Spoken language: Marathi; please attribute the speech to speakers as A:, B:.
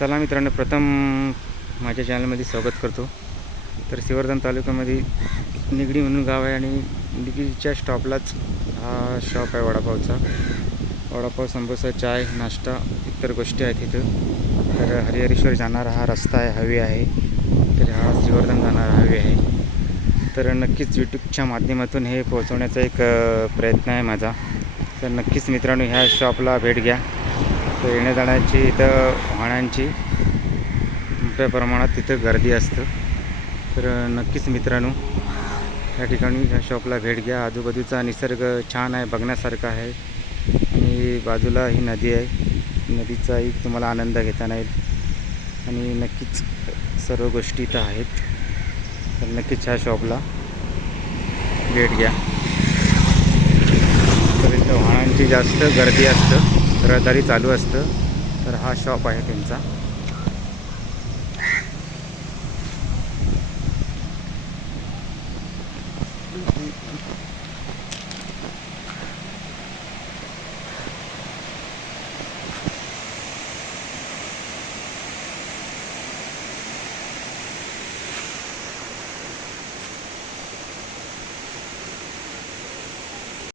A: चला मित्रांनो प्रथम माझ्या चॅनलमध्ये स्वागत करतो. तर सिवर्धन तालुक्यामध्ये निगडी म्हणून गाव आहे आणि निगडीच्या स्टॉपलाच हा शॉप आहे वडापावचा. वडापाव समोसा चाय नाश्ता इतर गोष्टी आहेत इथं. तर हरिहरेश्वर जाणारा हा रस्ता आहे हवे आहे. तर हा श्रीवर्धन जाणारा हवे आहे. तर नक्कीच यूट्यूबच्या माध्यमातून हे पोहोचवण्याचा एक प्रयत्न आहे माझा. तर नक्कीच मित्रांनो ह्या शॉपला भेट घ्या. तर येण्याजाण्याची इथं वाहनांची मोठ्या प्रमाणात तिथं गर्दी असतं. तर नक्कीच मित्रांनो या ठिकाणी ह्या शॉपला भेट घ्या. आजूबाजूचा निसर्ग छान आहे बघण्यासारखा आहे. आणि बाजूला ही नदी आहे. नदीचाही तुम्हाला आनंद घेताना येईल आणि नक्कीच सर्व गोष्टी इथं आहेत. तर नक्कीच ह्या शॉपला भेट घ्या. तर इथं वाहनांची जास्त गर्दी असतं रहदारी चालू असतं तर हा शॉप आहे त्यांचा.